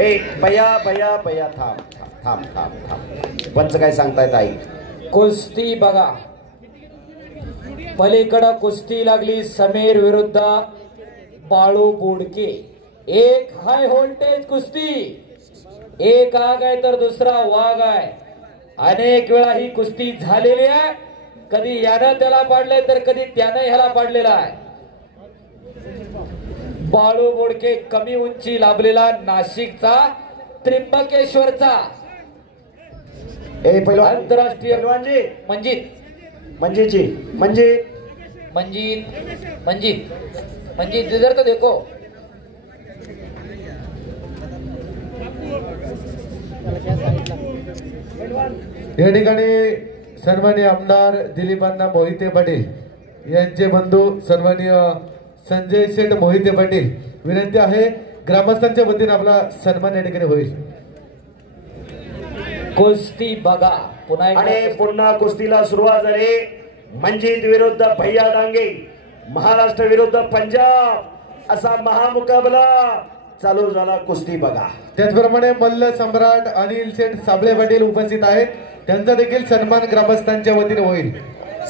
ए भैया भैया भैया थांब थांब थांब थांब पंच काय सांगतायत आई? कुस्ती बघा, पलीकडं कुस्ती लागली समीर विरुद्ध बाळू बोडके. एक हाय व्होल्टेज कुस्ती, एक आग आहे तर दुसरा वाघ आहे. अनेक वेळा ही कुस्ती झालेली आहे. कधी यानं त्याला पाडले तर कधी त्यानं ह्याला पाडलेला आहे. बाळू बोडके कमी उंची लाभलेला नाशिकचा त्र्यंबकेश्वरचा पहिलवान आंतरराष्ट्रीय मंजित मंजित मंजित मंजित मंजित इधर तो देखो. या ठिकाणी सन्माननीय आमदार दिलीपांना मोहिते पाटील यांचे बंधू सन्माननीय संजय शेठ मोहिते पाटील, विनंती आहे ग्रामस्थांच्या वतीने आपला सन्मान या ठिकाणी होईल. कुस्ती बघा पुन्हा कुस्तीला सुरुवात झाली. मंजित विरुद्ध भैया डांगे, महाराष्ट्र विरुद्ध पंजाब असा महामुकाबला चालू झाला. कुस्ती बघा. त्याचप्रमाणे मल्ल सम्राट अनिल शेठ साबळे पाटील उपस्थित आहेत, त्यांचा देखील सन्मान ग्रामस्थांच्या वतीने होईल.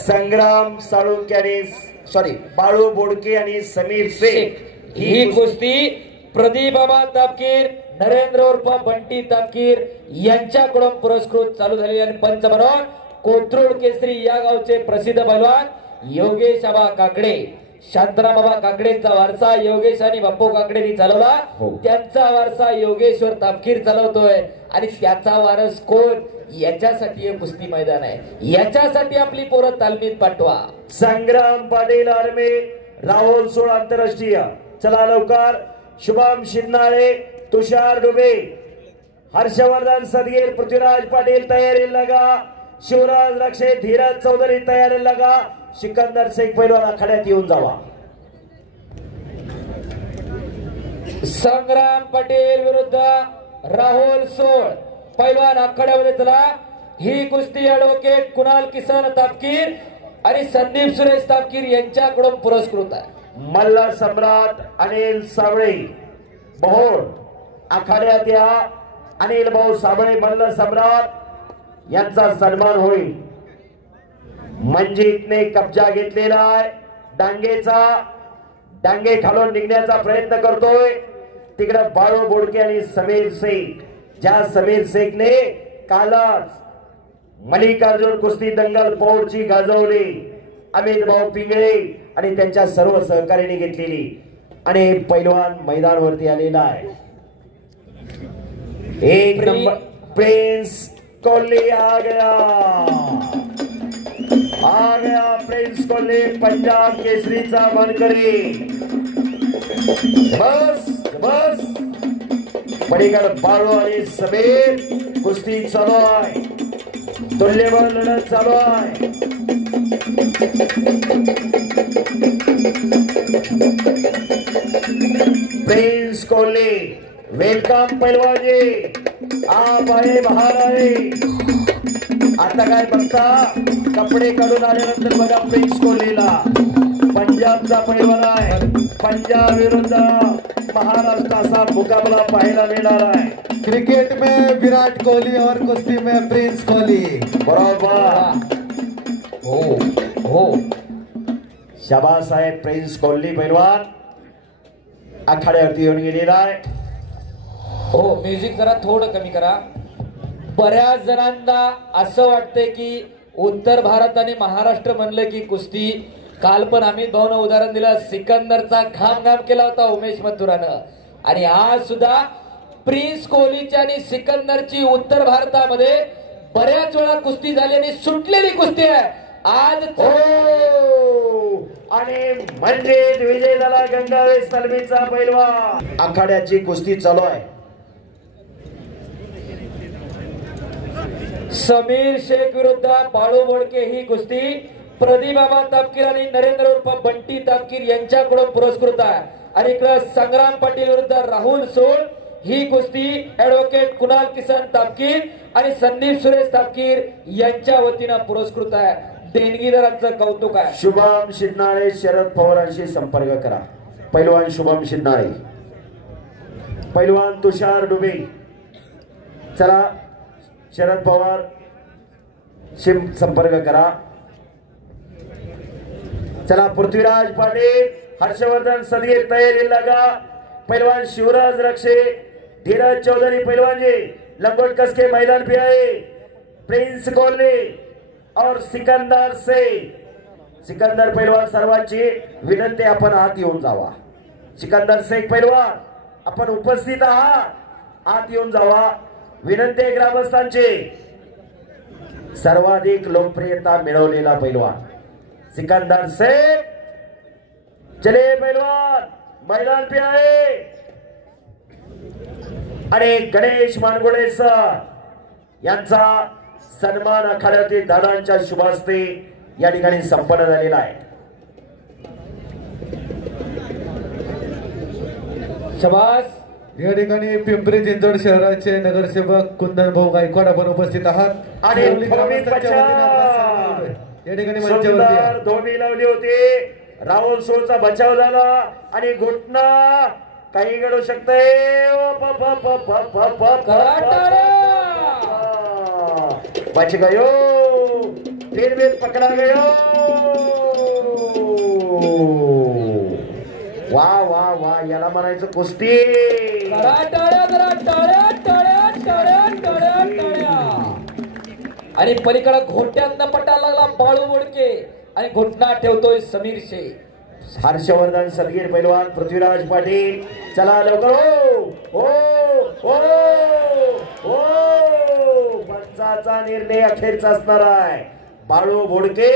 संग्राम साळुंके बाळू बोडके आणि समीर शेख ही कुस्ती प्रदीप बाबा तापकीर, नरेंद्र उर्फ बंटी तापकीर यांच्याकडून पुरस्कृत चालू झाली. आणि पंच म्हणून कोथरूड केसरी या गावचे प्रसिद्ध पैलवान योगेश आबा काकडे, शांताराम बाबा काकडेंचा वारसा योगेश आणि बाप्पू काकडेंनी चालवला. त्यांचा वारसा योगेश्वर तापकीर चालवतोय. आणि त्याचा वारस कोण, याच्यासाठी हे कुस्ती मैदान आहे. याच्यासाठी आपली पोरं तालमीत पाठवा. संग्राम पाटील आर्मी, राहुल सोळ आंतरराष्ट्रीय. चला लवकर. शुभम शिंदे, तुषार डुबे, हर्षवर्धन सदगीर, पृथ्वीराज पाटील तयारी लगा. शिवराज रक्षे, धीरज चौधरी तयारी लगा. सिकंदर शेख पैलवान आखाड्यात येऊन जावा. संग्राम पाटील विरुद्ध राहुल सोळ पैलवान आखाड्यामध्ये चला. ही कुस्ती ऍडव्होकेट कुणाल किसन तापकीर आणि संदीप सुरेश तापकीर यांच्याकडून पुरस्कृत आहे. मल्ल सम्राट अनिल साबळे बहोर आखाड्यात या. अनिल भाऊ साबळे मल्ल सम्राट यांचा सन्मान होईल. मंजितने कब्जा घेतलेला आहे डांगेचा. डांगे खालून निघण्याचा प्रयत्न करतोय. तिकडे बाळू बोडके आणि समीर शेख. ज्या समीर शेखने कालच मल्लिकार्जुन कुस्ती दंगल पौडची गाजवली. अमित भाऊ पिंगळे आणि त्यांच्या सर्व सहकार्याने घेतलेली. आणि पैलवान मैदानावरती आलेला आहे. एक नंबर प्रिंस कोहली आ गया प्रिंस कोहली पंजाब केसरीचा मानकरी. बस बस पलीकडे बाळू आणि समीर कुस्ती चालू आहे. तुल्यबळ लढत चालू आहे. प्रिंस कोहली वेलकम पैलवानजी. आप आहे बाहेर आहे. आता काय बघता, कपडे काढून आल्यानंतर बघा प्रिंस कोहलीला. पंजाबचा पैलवान आहे. पंजाब विरुद्ध महाराष्ट्र असा मुकाबला पाहायला मिळणार आहे. क्रिकेट में विराट कोहली और कुस्ती में प्रिंस कोहली. बरोबर. हो शाबास आहे. प्रिंस कोहली पैलवान आखाड्यावरती येऊन गेलेला आहे. हो, म्युझिक जरा थोडं कमी करा. बऱ्याच जणांना असं वाटतंय की उत्तर भारत आणि महाराष्ट्र म्हणलं की कुस्ती. काल पण अमित भाऊनं उदाहरण दिलं, सिकंदरचा घाम केला होता उमेश मथुरानं. आणि आज सुद्धा प्रिन्स कोहलीची आणि सिकंदरची उत्तर भारतामध्ये बऱ्याच वेळा कुस्ती झाली आणि सुटलेली कुस्ती आहे आज. आणि म्हणजे विजय झाला गंगावेश तालमीचा पैलवान. आखाड्याची कुस्ती चालू आहे. समीर शेख विरुद्ध बाळू बोडके ही कुस्ती प्रदीप बाबा तापकीर आणि नरेंद्र उर्फ बंटी तापकीर यांच्याकडून पुरस्कृत आहे. आणि इकडे संग्राम पाटील विरुद्ध राहुल सोळ ही कुस्ती ऍडव्होकेट कुणाल किसन तापकीर आणि संदीप सुरेश तापकीर यांच्या वतीने पुरस्कृत आहे. देणगीदारांचं कौतुक आहे. शुभम शिंदे शरद पवारांशी संपर्क करा. पैलवान शुभम शिंदे. पैलवान तुषार डुबे. चला शरद पवार संपर्क करा. चला पृथ्वीराज पाटील, हर्षवर्धन सदगीर तयारी लगा. पैलवान शिवराज रक्षे, धीरज चौधरी पैलवान जी लंगोट कस के मैदान पे आए. प्रिंस कोहली और सिकंदर से सिकंदर पैलवान सर्वांची विनंती आपण आत येऊन जावा. सिकंदर शेख पैलवान आपण उपस्थित आहात, आत येऊन जावा. विनंती ग्रामस्थांची. सर्वाधिक लोकप्रियता मिळवलेला पैलवान सिकंदर शेख. चले पैलवान मैदान पे आए. आणि गणेश मानगुळे सर यांचा सन्मान आखाड्यातील दादांच्या शुभास्ते या ठिकाणी संपन्न झालेला आहे. शबास. या ठिकाणी पिंपरी चिंचवड शहराचे नगरसेवक कुंदन भाऊ गायकवाड आपण उपस्थित आहात. आणि या ठिकाणी सुंदर धोबी लावली होती. राहुल सोळचा बचाव झाला आणि घुटना काही घडू शकते. बच गयो, फिर भी पकड़ा गयो. वा वा वा, याला म्हणायचं कुस्ती. आणि पलीकडे घोट्यांना पटायला लागला बाळू बोडके आणि घोटना ठेवतोय समीर शेख. हर्षवर्धन सदगीर पैलवान पृथ्वीराज पाटील. चला लवकर. हो हो हो, पंचाचा निर्णय अखेरचा असणार आहे. बाळू बोडके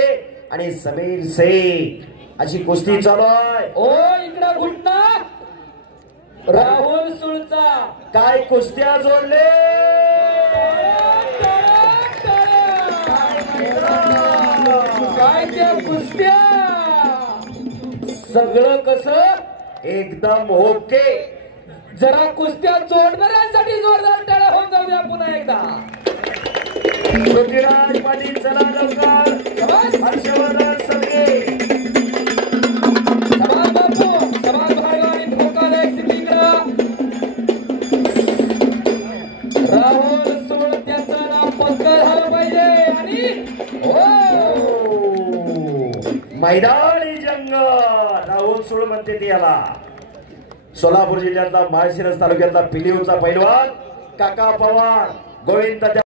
आणि समीर शेख अशी कुस्ती चालू आहे. ओ इकडे घुटना राहुल सुळचा. काय कुस्त्या जोडले. काय त्या कुस्त्या. सगळं कसं एकदम ओके. जरा कुस्त्या जोडणाऱ्यांसाठी जोरदार टाळ्या होऊन जाऊ द्या पुन्हा एकदा. पृथ्वीराज पाटील चला लवकर. हर्षवर्धन सदगीर. समाज बापू, समाज भाडगाव आणि धोकादायक स्थितीकडं राहुल सुळ त्याचं नाव पक्का झालं पाहिजे. आणि मैदानी जंग राहुल सुळ म्हणते ती याला. सोलापूर जिल्ह्यातला माळशिरस तालुक्यातला पिलीवचा पैलवान काका पवार गोविंद